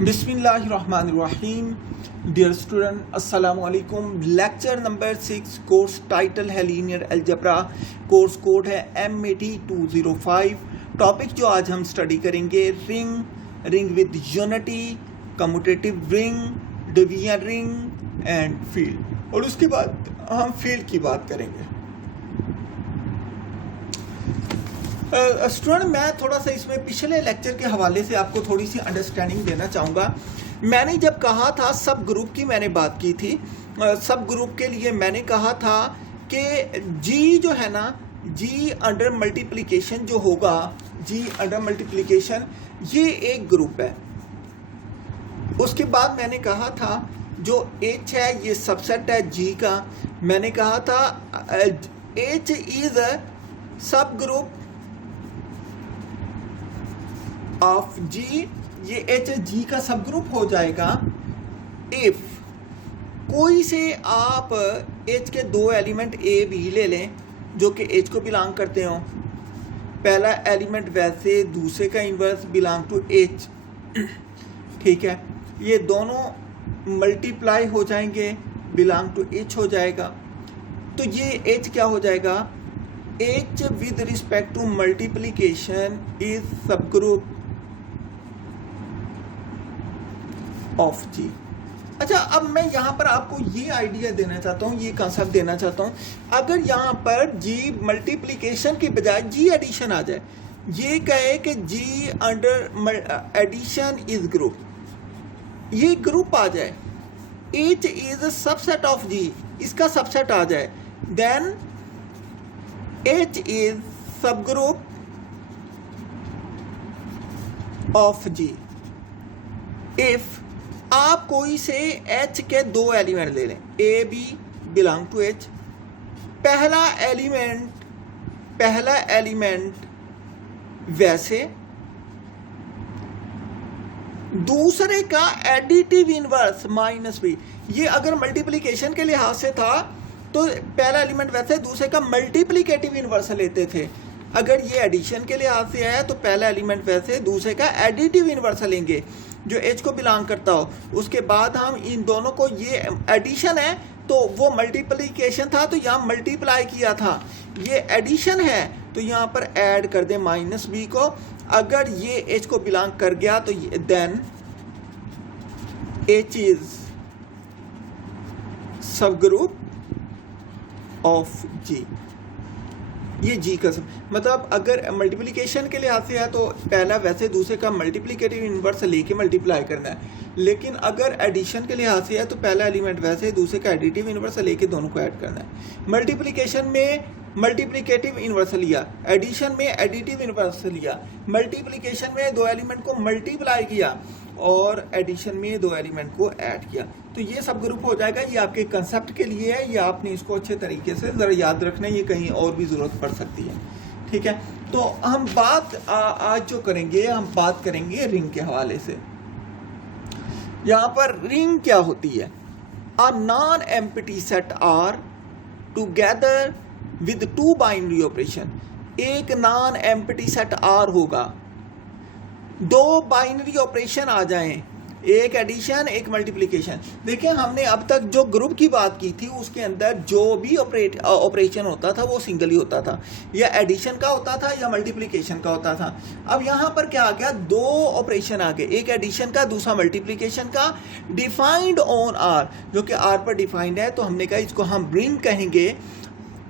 बिस्मिल्लाहिर्रहमानिर्रहीम। Dear student, अस्सलामु अलैकुम। लेक्चर नंबर 6, कोर्स टाइटल है लीनियर अलजेब्रा, कोर्स कोड है MAT205। टॉपिक जो आज हम स्टडी करेंगे ring with unity, commutative ring, division ring and field, और उसके बाद हम फील्ड की बात करेंगे। स्टूडेंट, मैं थोड़ा सा इसमें पिछले लेक्चर के हवाले से आपको थोड़ी सी अंडरस्टैंडिंग देना चाहूँगा। मैंने जब कहा था सब ग्रुप की मैंने बात की थी, सब ग्रुप के लिए मैंने कहा था कि जी जो है ना, जी अंडर मल्टीप्लिकेशन जो होगा, जी अंडर मल्टीप्लिकेशन ये एक ग्रुप है। उसके बाद मैंने कहा था जो H है ये सबसेट है जी का। मैंने कहा था H इज अ सब ग्रुप ऑफ जी, ये H जी का सब ग्रुप हो जाएगा इफ कोई से आप H के दो एलिमेंट A B ले लें जो कि H को बिलोंग करते हो। पहला एलिमेंट वैसे, दूसरे का इन्वर्स बिलोंग टू H, ठीक है। ये दोनों मल्टीप्लाई हो जाएंगे, बिलोंग टू H हो जाएगा। तो ये H क्या हो जाएगा? H with respect to multiplication is subgroup of G. अच्छा, अब मैं यहाँ पर आपको ये आइडिया देना चाहता हूँ, ये कंसेप्ट देना चाहता हूँ। अगर यहाँ पर जी मल्टीप्लिकेशन के बजाय जी एडिशन आ जाए, ये कहे कि जी अंडर एडिशन इज ग्रुप, ये ग्रुप आ जाए, H इज सबसेट ऑफ जी, इसका सबसेट आ जाए, then H is subgroup of ji if आप कोई से H के दो एलिमेंट ले लें, A B belong to H। पहला एलिमेंट वैसे, दूसरे का एडिटिव इनवर्स माइनस B। ये अगर मल्टीप्लिकेशन के लिहाज से था तो पहला एलिमेंट वैसे, दूसरे का मल्टीप्लिकेटिव इनवर्स लेते थे। अगर ये एडिशन के लिहाज से है तो पहला एलिमेंट वैसे, दूसरे का एडिटिव इनवर्स लेंगे जो H को बिलोंग करता हो। उसके बाद हम इन दोनों को, ये एडिशन है तो वो मल्टीप्लिकेशन था तो यहाँ मल्टीप्लाई किया था, ये एडिशन है तो यहाँ पर ऐड कर दे माइनस B को। अगर ये H को बिलोंग कर गया तो then H is subgroup of G। ये जी का सब मतलब, अगर मल्टीप्लिकेशन के लिहाज से है तो पहला वैसे, दूसरे का मल्टीप्लिकेटिव इनवर्स लेके मल्टीप्लाई करना है। लेकिन अगर एडिशन के लिहाज से है तो पहला एलिमेंट वैसे, दूसरे का एडिटिव इनवर्स लेके दोनों को ऐड करना है। मल्टीप्लिकेशन में मल्टीप्लिकेटिव इनवर्स लिया, एडिशन में एडिटिव इनवर्स लिया। मल्टीप्लिकेशन में दो एलिमेंट को मल्टीप्लाई किया और एडिशन में दो एलिमेंट को ऐड किया, तो ये सब ग्रुप हो जाएगा। ये आपके कंसेप्ट के लिए है, ये आपने इसको अच्छे तरीके से ज़रा याद रखना है, ये कहीं और भी ज़रूरत पड़ सकती है, ठीक है। तो हम बात आज जो करेंगे, हम बात करेंगे रिंग के हवाले से। यहाँ पर रिंग क्या होती है? A non empty set R together with two binary operation. एक नॉन एम्प्टी सेट आर होगा, दो बाइनरी ऑपरेशन आ जाएं, एक एडिशन एक मल्टीप्लिकेशन। देखिए, हमने अब तक जो ग्रुप की बात की थी उसके अंदर जो भी ऑपरेशन होता था वो सिंगल ही होता था, या एडिशन का होता था या मल्टीप्लिकेशन का होता था। अब यहाँ पर क्या आ गया? दो ऑपरेशन आ गए, एक एडिशन का, दूसरा मल्टीप्लिकेशन का, डिफाइंड ऑन आर, जो कि आर पर डिफाइंड है। तो हमने कहा इसको हम रिंग कहेंगे।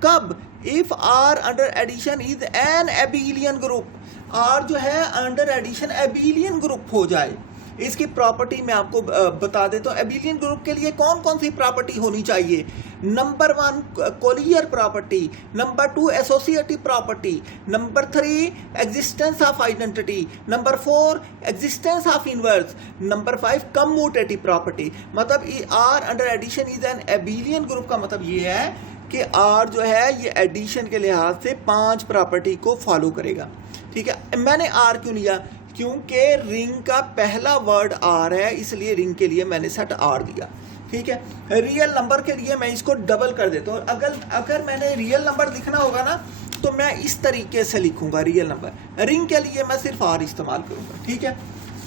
कब? If R under addition is an abelian group. R जो है अंडर एडिशन एबिलियन ग्रुप हो जाए। इसकी प्रॉपर्टी मैं आपको बता देता हूँ। एबिलियन ग्रुप के लिए कौन कौन सी प्रॉपर्टी होनी चाहिए? Number 1 closure property, number 2 associative property, number 3 existence of identity, number 4 existence of inverse, number 5 commutative property. मतलब R under addition is an abelian group का मतलब ये है कि आर जो है ये एडिशन के लिहाज से 5 प्रॉपर्टी को फॉलो करेगा, ठीक है। मैंने आर क्यों लिया? क्योंकि रिंग का पहला वर्ड आर है, इसलिए रिंग के लिए मैंने सेट आर दिया, ठीक है। रियल नंबर के लिए मैं इसको डबल कर देता हूँ। अगर मैंने रियल नंबर लिखना होगा ना तो मैं इस तरीके से लिखूंगा रियल नंबर। रिंग के लिए मैं सिर्फ आर इस्तेमाल करूंगा, ठीक है।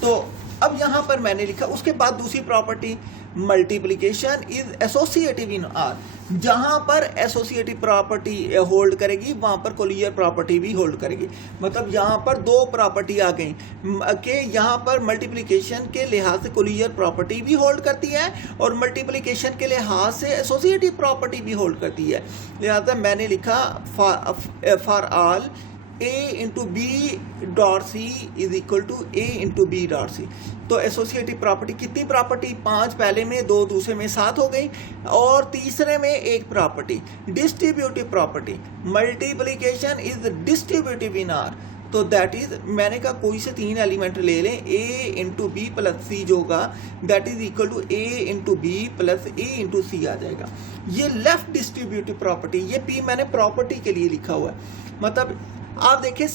तो अब यहाँ पर मैंने लिखा, उसके बाद दूसरी property multiplication is associative in are. जहाँ पर एसोसिएटिव प्रॉपर्टी होल्ड करेगी वहाँ पर कोलियर प्रॉपर्टी भी होल्ड करेगी। मतलब यहाँ पर दो प्रॉपर्टी आ गई कि यहाँ पर मल्टीप्लिकेशन के लिहाज से कोलियर प्रॉपर्टी भी होल्ड करती है और मल्टीप्लिकेशन के लिहाज से एसोसिएटिव प्रॉपर्टी भी होल्ड करती है। लिहाजा मैंने लिखा for all A into B dot C is equal to A into B dot C. तो एसोसिएटिव प्रॉपर्टी कितनी प्रॉपर्टी, 5 पहले में, 2 दूसरे में, 7 हो गई, और तीसरे में एक property distributive property. Multiplication is distributive in R. तो दैट इज, मैंने कहा कोई से 3 एलिमेंट ले लें, A into B plus C जो होगा that is equal to A into B plus A into C आ जाएगा। ये लेफ्ट डिस्ट्रीब्यूटिव प्रॉपर्टी, ये P मैंने प्रॉपर्टी के लिए लिखा हुआ है। मतलब आप देखिए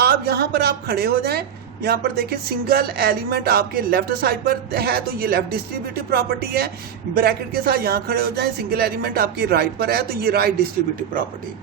आप यहाँ पर आप खड़े हो जाएं, यहाँ पर देखिए सिंगल एलिमेंट आपके लेफ्ट साइड पर है तो ये लेफ्ट डिस्ट्रीब्यूटिव प्रॉपर्टी है। ब्रैकेट के साथ यहाँ खड़े हो जाएं, सिंगल एलिमेंट आपकी राइट पर है तो ये राइट डिस्ट्रीब्यूटिव प्रॉपर्टी।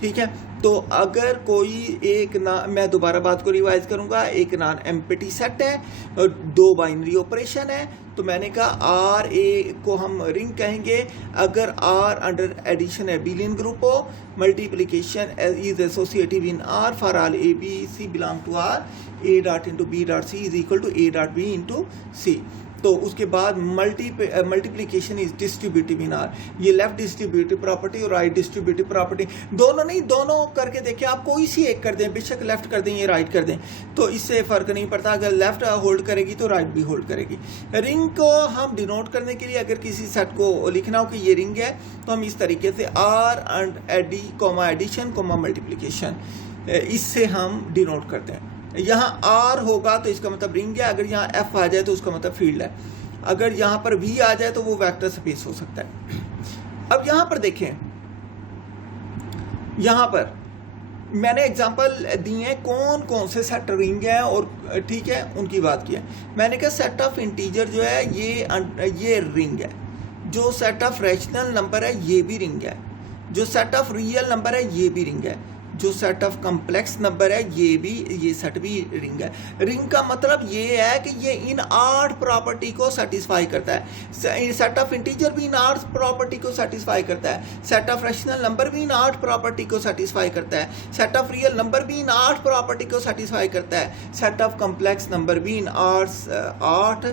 ठीक है, तो अगर कोई एक ना, मैं दोबारा बात को रिवाइज करूंगा, एक नॉन एम्प्टी सेट है और 2 बाइनरी ऑपरेशन है, तो मैंने कहा आर ए को हम रिंग कहेंगे अगर R under addition abelian group हो। Multiplication is associative in R for all A B C belong to R, A dot into B dot C is equal to A dot B into C. तो उसके बाद multiplication is distributive in R, ये left distributive property और right distributive property, दोनों नहीं, दोनों करके देखिए आप, कोई सी एक कर दें, बेशक लेफ्ट कर दें या राइट कर दें, तो इससे फर्क नहीं पड़ता। अगर लेफ्ट होल्ड करेगी तो राइट भी होल्ड करेगी। रिंग को हम डिनोट करने के लिए अगर किसी सेट को लिखना हो कि ये रिंग है तो हम इस तरीके से आर एंड एडिशन मल्टीप्लिकेशन, इससे हम डिनोट करते हैं। यहाँ आर होगा तो इसका मतलब रिंग है, अगर यहाँ एफ आ जाए तो उसका मतलब फील्ड है, अगर यहाँ पर वी आ जाए तो वो वेक्टर स्पेस हो सकता है। अब यहाँ पर देखें, यहाँ पर मैंने एग्जांपल दिए हैं कौन कौन से सेट रिंग है और ठीक है उनकी बात की है। मैंने कहा सेट ऑफ इंटीजर जो है ये रिंग है, जो सेट ऑफ रैशनल नंबर है ये भी रिंग है, जो सेट ऑफ रियल नंबर है ये भी रिंग है, जो सेट ऑफ कम्प्लेक्स नंबर है ये सेट भी रिंग है। रिंग का मतलब ये है कि ये इन 8 प्रॉपर्टी को सेटिस्फाई करता है। सेट ऑफ इंटीजर भी इन 8 प्रॉपर्टी को सेटिस्फाई करता है, सेट ऑफ रैशनल नंबर भी इन 8 प्रॉपर्टी को सेटिस्फाई करता है, सेट ऑफ रियल नंबर भी इन 8 प्रॉपर्टी को सेटिस्फाई करता है, सेट ऑफ कम्प्लेक्स नंबर भी इन 8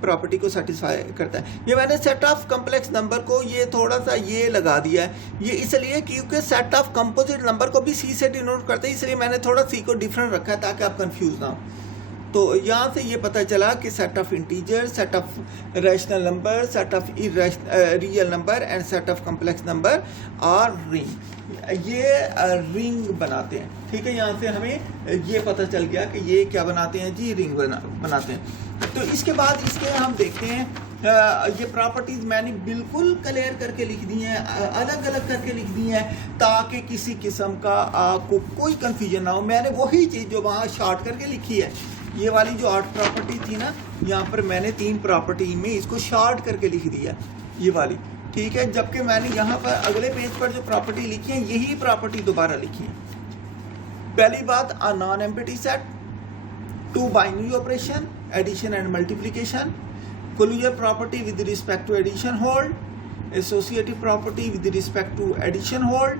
प्रॉपर्टी को सेटिस्फाई करता है। ये मैंने सेट ऑफ कम्प्लेक्स नंबर को ये थोड़ा सा ये लगा दिया है, ये इसलिए क्योंकि सेट ऑफ कंपोजिट नंबर को भी सी से डिनोट करते हैं, इसलिए मैंने थोड़ा सी को डिफरेंट रखा है ताकि आप कंफ्यूज ना हो। तो यहाँ से ये पता चला कि set of integer, set of rational number, set of real number and set of complex number R ring, ये रिंग बनाते हैं। ठीक है, यहाँ से हमें ये पता चल गया कि ये क्या बनाते हैं जी, रिंग बनाते हैं। तो इसके बाद इसके हम देखते हैं ये प्रॉपर्टीज मैंने बिल्कुल क्लियर करके लिख दी हैं, अलग अलग करके लिख दी हैं ताकि किसी किस्म का आपको कोई कंफ्यूजन ना हो। मैंने वही चीज़ जो वहाँ शॉर्ट करके लिखी है, ये वाली जो 8 प्रॉपर्टी थी ना, यहाँ पर मैंने 3 प्रॉपर्टी में इसको शॉर्ट करके लिख दिया ये वाली। ठीक है, जबकि मैंने यहाँ पर अगले पेज पर जो प्रॉपर्टी लिखी है यही प्रॉपर्टी दोबारा लिखी है। पहली बात, a non empty set, 2 binary operation addition and multiplication, collier property with respect to addition hold, associative property with respect to addition hold,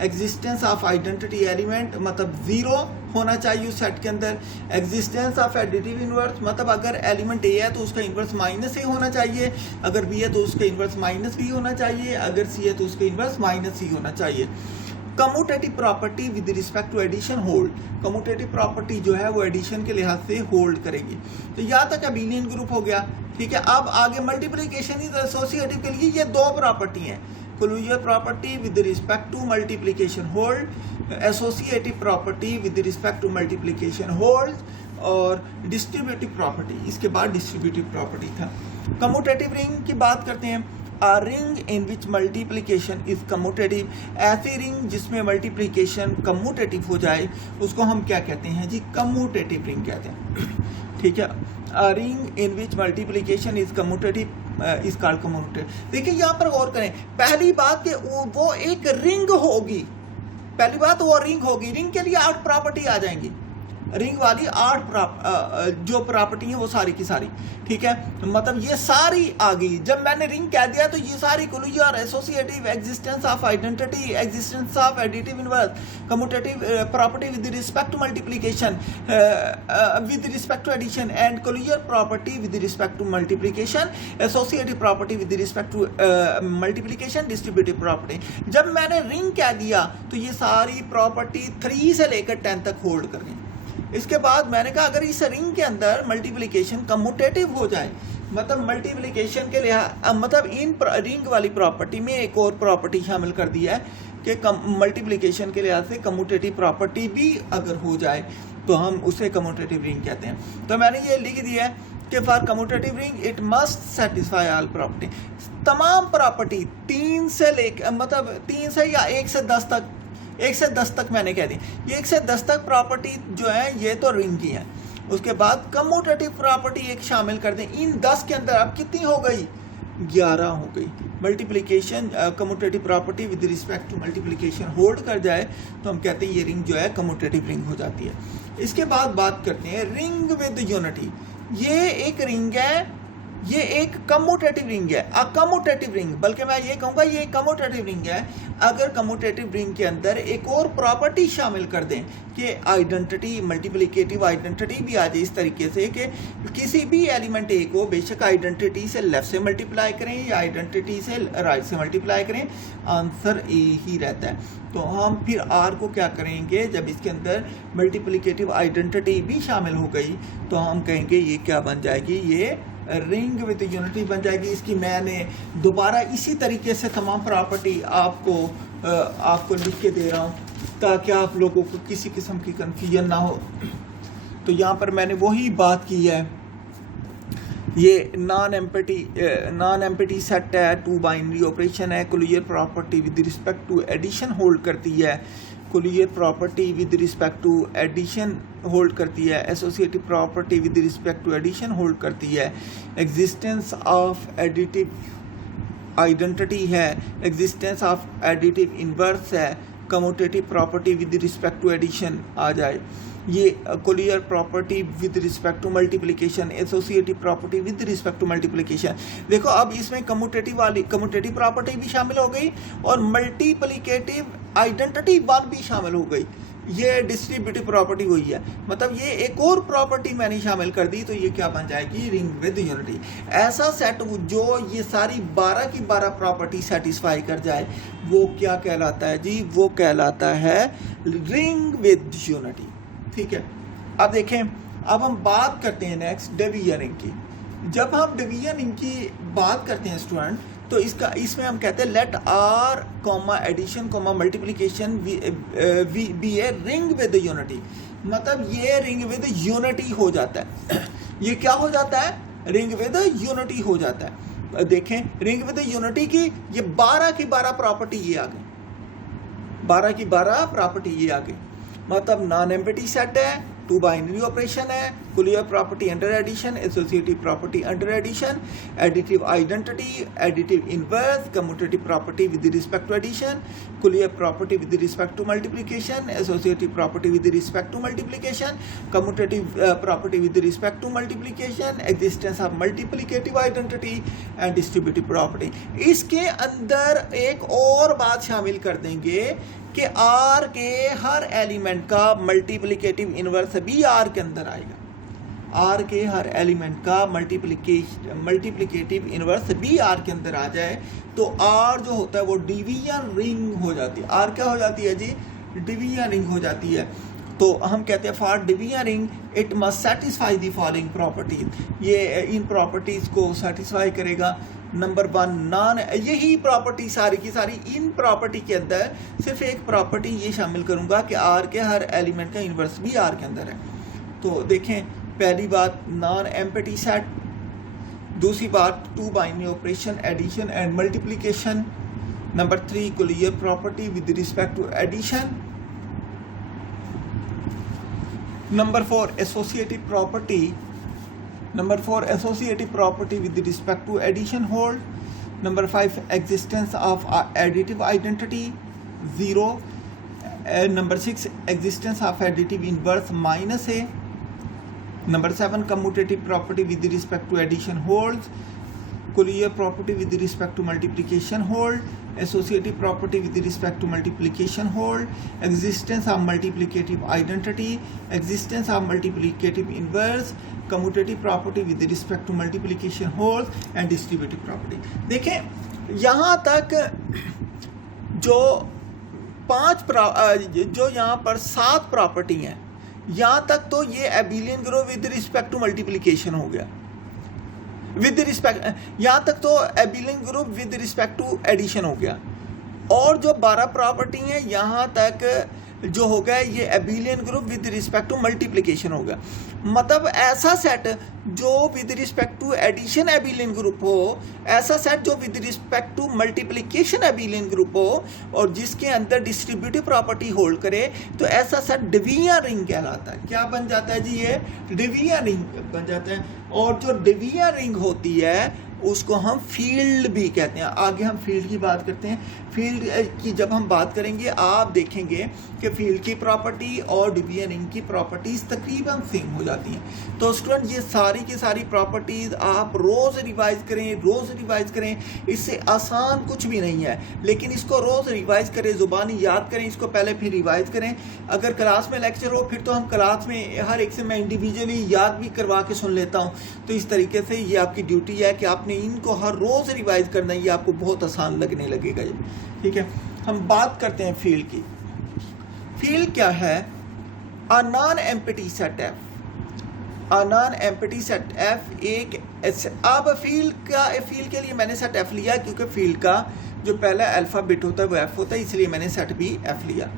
existence of identity element मतलब 0 होना चाहिए उस सेट के अंदर, existence of additive inverse मतलब अगर element A है तो उसका इन्वर्स -A होना चाहिए, अगर B है तो उसका इन्वर्स -B होना चाहिए, अगर C है तो उसका इन्वर्स -C होना चाहिए। Commutative property with respect to addition hold, commutative property जो है वो एडिशन के लिहाज से होल्ड करेगी। तो यहाँ तक अबिलियन ग्रुप हो गया। ठीक है, अब आगे मल्टीप्लिकेशन इज एसोसिएटिव के लिए ये 2 प्रॉपर्टी हैं, closure property with respect to multiplication hold, associative property with respect to multiplication hold, और डिस्ट्रीब्यूटिव प्रॉपर्टी, इसके बाद डिस्ट्रीब्यूटिव प्रॉपर्टी था। कम्यूटेटिव रिंग की बात करते हैं। A ring in which multiplication is commutative, ऐसी रिंग जिसमें मल्टीप्लिकेशन कम्यूटेटिव हो जाए उसको हम क्या कहते हैं जी, कम्यूटेटिव रिंग कहते हैं। ठीक है, A ring in which multiplication is commutative is called commutative। देखिए यहाँ पर गौर करें, पहली बात कि वो एक रिंग होगी, पहली बात वो रिंग होगी, रिंग के लिए 8 प्रॉपर्टी आ जाएंगी। रिंग वाली 8 जो प्रॉपर्टी है वो सारी की सारी, ठीक है। मतलब ये सारी आ गई। जब मैंने रिंग कह दिया तो ये सारी closure, associative, existence of identity, existence of additive inverse, commutative property with respect to multiplication, with respect to addition, and closure property with respect to multiplication, associative property with respect to multiplication, distributive property. जब मैंने ring कह दिया तो ये सारी property 3 से लेकर 10 तक होल्ड कर गई। इसके बाद मैंने कहा अगर इस रिंग के अंदर मल्टीप्लिकेशन कम्यूटेटिव हो जाए, मतलब मल्टीप्लिकेशन के लिए मतलब इन रिंग वाली प्रॉपर्टी में एक और प्रॉपर्टी शामिल कर दी है कि मल्टीप्लिकेशन के लिहाज से कम्यूटेटिव प्रॉपर्टी भी अगर हो जाए तो हम उसे कम्यूटेटिव रिंग कहते हैं। तो मैंने ये लिख दिया है कि for commutative ring it must satisfy all property, तमाम प्रॉपर्टी 3 से लेकर मतलब 3 से या 1 से 10 तक, 1 से 10 तक मैंने कह दी। ये 1 से 10 तक प्रॉपर्टी जो है ये तो रिंग की है। उसके बाद कम्यूटेटिव प्रॉपर्टी एक शामिल कर दें। इन 10 के अंदर अब कितनी हो गई? 11 हो गई। Multiplication commutative property with respect to multiplication hold कर जाए तो हम कहते हैं ये रिंग जो है कम्यूटेटिव रिंग हो जाती है। इसके बाद बात करते हैं रिंग विद यूनिटी। ये एक रिंग है, ये एक कम्यूटेटिव रिंग है, अकम्यूटेटिव रिंग, बल्कि मैं ये कहूँगा ये कम्यूटेटिव रिंग है। अगर कम्यूटेटिव रिंग के अंदर एक और प्रॉपर्टी शामिल कर दें कि आइडेंटिटी, मल्टीप्लिकेटिव आइडेंटिटी भी आ जाए इस तरीके से कि किसी भी एलिमेंट ए को बेशक आइडेंटिटी से लेफ्ट से मल्टीप्लाई करें या आइडेंटिटी से राइट से मल्टीप्लाई करें, आंसर ए ही रहता है। तो हम फिर आर को क्या करेंगे, जब इसके अंदर मल्टीप्लिकेटिव आइडेंटिटी भी शामिल हो गई तो हम कहेंगे ये क्या बन जाएगी, ये रिंग विद यूनिटी बन जाएगी। इसकी मैंने दोबारा इसी तरीके से तमाम प्रॉपर्टी आपको लिख के दे रहा हूँ ताकि आप लोगों को किसी किस्म की कन्फ्यूजन ना हो। तो यहाँ पर मैंने वही बात की है, ये नॉन एम्प्टी सेट है, 2 बाइनरी ऑपरेशन है, closure property with respect to addition hold करती है, closure property with respect to addition hold करती है, associative property with respect to addition hold करती है, एग्जिस्टेंस ऑफ एडिटिव आइडेंटिटी है, एग्जिस्टेंस ऑफ एडिटिव इनवर्स है, commutative property with respect to addition आ जाए, ये closure property with respect to multiplication, associative property with respect to multiplication. देखो अब इसमें कम्यूटेटिव प्रॉपर्टी भी शामिल हो गई और मल्टीप्लिकेटिव आइडेंटिटी 1 भी शामिल हो गई। ये डिस्ट्रीब्यूटिव प्रॉपर्टी हुई है, मतलब ये एक और प्रॉपर्टी मैंने शामिल कर दी तो ये क्या बन जाएगी, रिंग विद यूनिटी। ऐसा सेट जो ये सारी 12 की 12 प्रॉपर्टी सेटिस्फाई कर जाए वो क्या कहलाता है जी, वो कहलाता है रिंग विद यूनिटी। ठीक है, अब देखें, अब हम बात करते हैं नेक्स्ट डिवीजन रिंग की। जब हम डिवीजन रिंग की बात करते हैं स्टूडेंट तो इसमें हम कहते हैं let R comma addition comma multiplication be a ring with unity. मतलब ये रिंग विद यूनिटी हो जाता है। ये क्या हो जाता है, रिंग विद यूनिटी हो जाता है। देखें रिंग विद यूनिटी की ये 12 की 12 प्रॉपर्टी ये आ गई, 12 की 12 प्रॉपर्टी ये आ गई। मतलब नॉन एम्प्टी सेट है, 2 बाइनरी ऑपरेशन है, closure property under addition, associative property under addition, additive identity, additive inverse, commutative property with respect to addition, closure property with respect to multiplication, associative property with respect to multiplication, commutative property with respect to multiplication, existence of multiplicative identity and distributive property. इसके अंदर एक और बात शामिल कर देंगे कि are के हर एलिमेंट का मल्टीप्लिकेटिव इनवर्स भी आर के अंदर आएगा। आर के हर एलिमेंट का मल्टीप्लिकेटिव इनवर्स भी आर के अंदर आ जाए तो आर जो होता है वो डिवीजन रिंग हो जाती है। आर क्या हो जाती है जी, डिवीजन रिंग हो जाती है। तो हम कहते हैं for division ring it must satisfy the following properties. ये इन प्रॉपर्टीज को सेटिस्फाई करेगा। नंबर 1 नॉन, यही प्रॉपर्टी सारी की सारी, इन प्रॉपर्टी के अंदर सिर्फ एक प्रॉपर्टी ये शामिल करूंगा कि आर के हर एलिमेंट का इन्वर्स भी आर के अंदर है। तो देखें, पहली बात नॉन एम्प्टी सेट, दूसरी बात 2 binary operation, addition and multiplication, number 3 closure property with respect to addition, number 4 associative property, number 4 associative property with respect to addition hold, number 5 existence of additive identity 0, Number 6, existence of additive inverse minus A. Number 7, commutative property with respect to addition holds. Collier property with respect to multiplication hold. Associative property with respect to multiplication hold. Existence of multiplicative identity. Existence of multiplicative inverse. Commutative property with respect to multiplication hold and distributive property. देखें यहाँ तक जो जो यहाँ पर 7 property हैं, यहाँ तक तो ये abelian group with respect to multiplication हो गया, विद रिस्पेक्ट यहाँ तक तो abelian group with respect to addition हो गया, और जो 12 प्रॉपर्टी हैं यहाँ तक जो हो गया ये abelian group with respect to multiplication हो गया। मतलब ऐसा सेट जो with respect to addition abelian group हो, ऐसा सेट जो with respect to multiplication abelian group हो और जिसके अंदर डिस्ट्रीब्यूटिव प्रॉपर्टी होल्ड करे, तो ऐसा सेट डिवीजन रिंग कहलाता है। क्या बन जाता है जी? ये डिवीजन रिंग बन जाता है। और जो डिवीजन रिंग होती है उसको हम फील्ड भी कहते हैं। आगे हम फील्ड की बात करते हैं। फील्ड की जब हम बात करेंगे आप देखेंगे कि फील्ड की प्रॉपर्टी और डिवीजन रिंग की प्रॉपर्टीज़ तकरीबन सेम हो जाती हैं। तो स्टूडेंट ये सारी की सारी प्रॉपर्टीज़ आप रोज़ रिवाइज करें, इससे आसान कुछ भी नहीं है, लेकिन इसको रोज़ रिवाइज करें, ज़ुबानी याद करें इसको पहले, फिर रिवाइज करें। अगर क्लास में लेक्चर हो फिर तो हम क्लास में हर एक से मैं इंडिविजुअली याद भी करवा के सुन लेता हूँ। तो इस तरीके से ये आपकी ड्यूटी है कि आपने इनको हर रोज़ रिवाइज करना, ये आपको बहुत आसान लगने लगेगा। ठीक है, हम बात करते हैं फील्ड की। फील्ड क्या है? A non empty set F. A non empty set F एक अब फील्ड के लिए मैंने सेट एफ लिया क्योंकि फील्ड का जो पहला अल्फाबेट होता है वो एफ होता है, इसलिए मैंने सेट भी एफ लिया।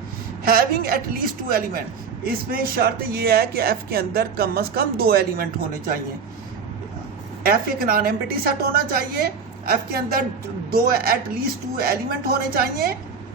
हैविंग एट लीस्ट 2 एलिमेंट, इसमें शर्त ये है कि एफ के अंदर कम से कम 2 एलिमेंट होने चाहिए। एफ एक नॉन एम्प्टी सेट होना चाहिए, एफ के अंदर एट लीस्ट 2 एलिमेंट होने चाहिए,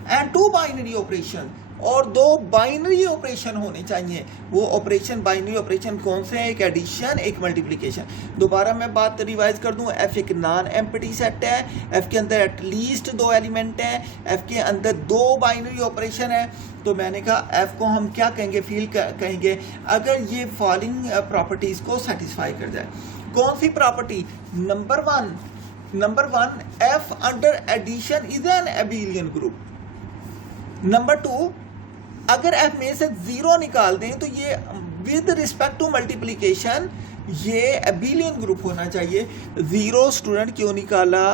एंड 2 बाइनरी ऑपरेशन, और 2 बाइनरी ऑपरेशन होने चाहिए। वो ऑपरेशन बाइनरी ऑपरेशन कौन से हैं? एक एडिशन, एक मल्टीप्लिकेशन। दोबारा मैं बात रिवाइज कर दूं, एफ एक नॉन एम्प्टी सेट है, एफ के अंदर एट लीस्ट 2 एलिमेंट हैं, एफ के अंदर 2 बाइनरी ऑपरेशन है। तो मैंने कहा एफ को हम क्या कहेंगे? फील्ड कहेंगे अगर ये फॉलोइंग प्रॉपर्टीज को सेटिस्फाई कर जाए। कौन सी property? Number one F under addition is an abelian group. Number 2 अगर एफ में से 0 निकाल दें तो ये विद रिस्पेक्ट टू मल्टीप्लिकेशन ये एबिलियन ग्रुप होना चाहिए। 0 स्टूडेंट क्यों निकाला?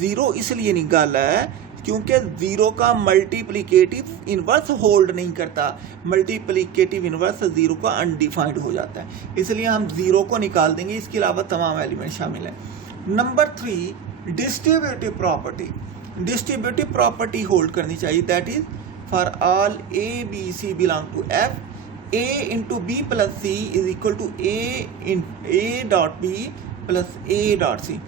0 इसलिए निकाला है क्योंकि 0 का मल्टीप्लिकेटिव इनवर्स होल्ड नहीं करता। मल्टीप्लिकेटिव इनवर्स 0 का अनडिफाइंड हो जाता है, इसलिए हम 0 को निकाल देंगे। इसके अलावा तमाम एलिमेंट शामिल हैं। Number 3 distributive property. Distributive property hold करनी चाहिए, that is for all A B C belong to F, A into B plus C is equal to A dot B plus A dot C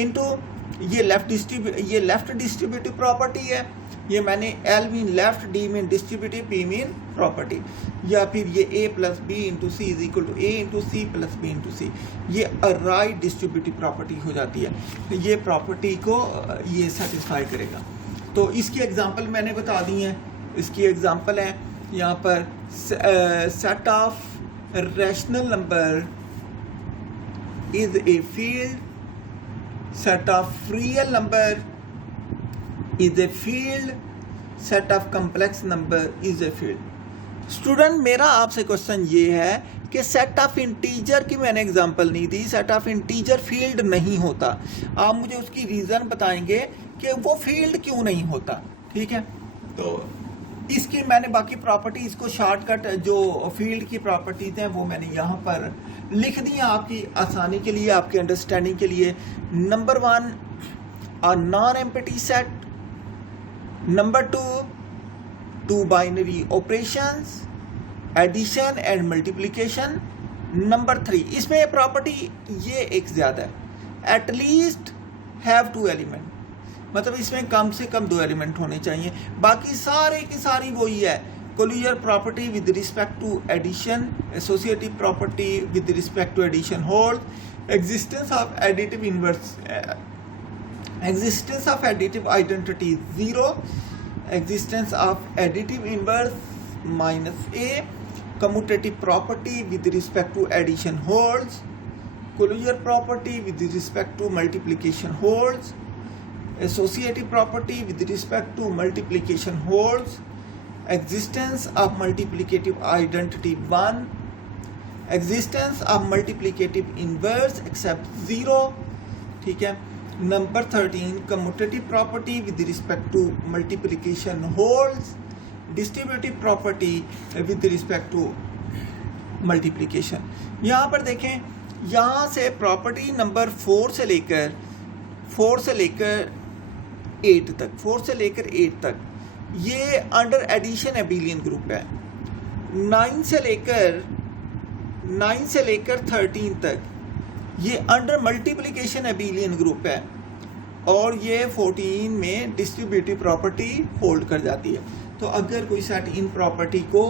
into ये left distributive property है। ये मैंने L mean left, D mean distributive, P mean property, या फिर ये A plus B into C is equal to A into C plus B into सी, ये right distributive property हो जाती है। ये प्रॉपर्टी को ये सेटिस्फाई करेगा। तो इसकी एग्जांपल मैंने बता दी हैं। इसकी एग्जांपल है यहाँ पर set of rational number is a field, set of real number is a field, set of complex number is a field। Student मेरा आपसे क्वेश्चन ये है कि सेट ऑफ इंटीजर की मैंने एग्जांपल नहीं दी, सेट ऑफ इंटीजर फील्ड नहीं होता। आप मुझे उसकी रीज़न बताएंगे कि वो फील्ड क्यों नहीं होता। ठीक है, तो इसकी मैंने बाकी प्रॉपर्टीज़ को शॉर्टकट जो फील्ड की प्रॉपर्टीज़ हैं वो मैंने यहाँ पर लिख दी हैं आपकी आसानी के लिए, आपके अंडरस्टैंडिंग के लिए। Number 1 a non empty set, number 2 binary operations, addition and multiplication, number 3 इसमें प्रॉपर्टी ये एक ज़्यादा है, एट लीस्ट हैव 2 एलिमेंट, मतलब इसमें कम से कम 2 एलिमेंट होने चाहिए। बाकी सारे की सारी वही है, closure property with respect to addition, associative property with respect to addition hold, existence of additive inverse, existence of additive identity 0, existence of additive inverse minus a, commutative property with respect to addition holds, closure property with respect to multiplication holds, associative property with respect to multiplication holds, existence of multiplicative identity 1, existence of multiplicative inverse except 0, ठीक है। Number 13 commutative property with respect to multiplication holds, distributive property with respect to multiplication। यहाँ पर देखें, यहाँ से property number 4 से लेकर 8 तक ये अंडर एडिशन एबिलियन ग्रुप है। 9 से लेकर 13 तक ये अंडर मल्टीप्लिकेशन एबिलियन ग्रुप है, और ये 14 में डिस्ट्रीब्यूटिव प्रॉपर्टी होल्ड कर जाती है। तो अगर कोई सेट इन प्रॉपर्टी को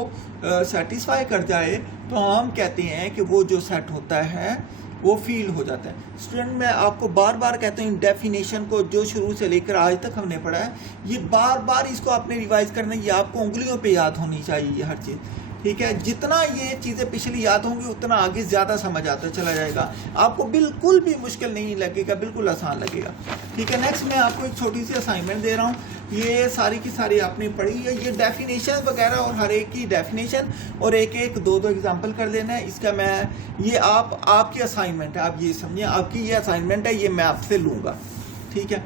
सेटिस्फाई कर जाए तो हम कहते हैं कि वो जो सेट होता है वो फील हो जाता है। स्टूडेंट, मैं आपको बार बार कहता हूँ इन डेफिनेशन को जो शुरू से लेकर आज तक हमने पढ़ा है, ये बार बार इसको आपने रिवाइज करना है, ये आपको उंगलियों पे याद होनी चाहिए हर चीज़, ठीक है। जितना ये चीज़ें पिछली याद होंगी उतना आगे ज़्यादा समझ आता चला जाएगा, आपको बिल्कुल भी मुश्किल नहीं लगेगा, बिल्कुल आसान लगेगा, ठीक है। नेक्स्ट मैं आपको एक छोटी सी असाइनमेंट दे रहा हूँ, ये सारी की सारी आपने पढ़ी है, ये डेफिनेशन वगैरह और हर एक की डेफिनेशन और एक दो एग्जांपल कर लेना है। इसका मैं ये आपकी असाइनमेंट है, आप ये समझिए आपकी ये असाइनमेंट है, ये मैं आपसे लूँगा, ठीक है।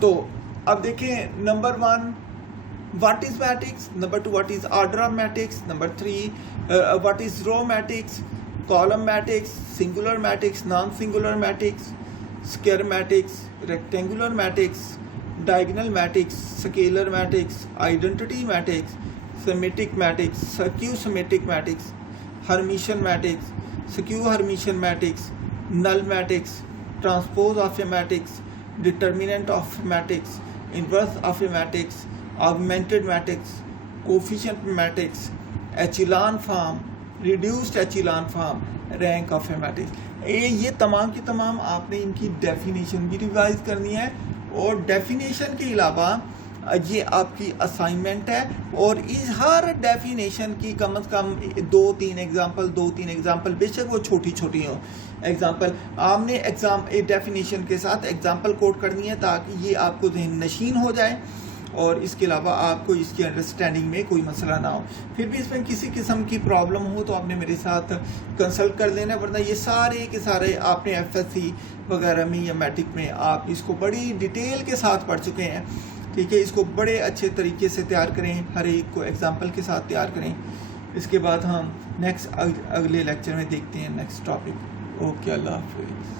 तो अब देखें, number 1 what is matrix, number 2 what is order of matrix, number 3 what is row matrix, column matrix, singular matrix, non-singular matrix, square matrix, rectangular matrix, diagonal matrix, scalar matrix, identity matrix, symmetric matrix, skew symmetric matrix, Hermitian matrix, skew Hermitian matrix, null matrix, transpose of a matrix, determinant of matrix, inverse of a matrix, augmented matrix, coefficient matrix, echelon form, reduced echelon form, rank of a matrix। ये तमाम की तमाम आपने इनकी definition भी revise करनी है, और डेफिनेशन के अलावा ये आपकी असाइनमेंट है, और इस हर डेफिनेशन की कम से कम 2-3 एग्जाम्पल, बेशक वो छोटी छोटी हो एग्जाम्पल, आपने डेफिनेशन के साथ एग्जाम्पल कोड करनी है ताकि ये आपको ज़हन नशीन हो जाए, और इसके अलावा आपको इसकी अंडरस्टैंडिंग में कोई मसला ना हो। फिर भी इसमें किसी किस्म की प्रॉब्लम हो तो आपने मेरे साथ कंसल्ट कर लेना, वरना ये सारे के सारे आपने एफएससी वगैरह में या मैट्रिक में आप इसको बड़ी डिटेल के साथ पढ़ चुके हैं, ठीक है। इसको बड़े अच्छे तरीके से तैयार करें, हर एक को एग्जाम्पल के साथ तैयार करें। इसके बाद हम नेक्स्ट अगले लेक्चर में देखते हैं नेक्स्ट टॉपिक। ओके, अल्लाह हाफिज़।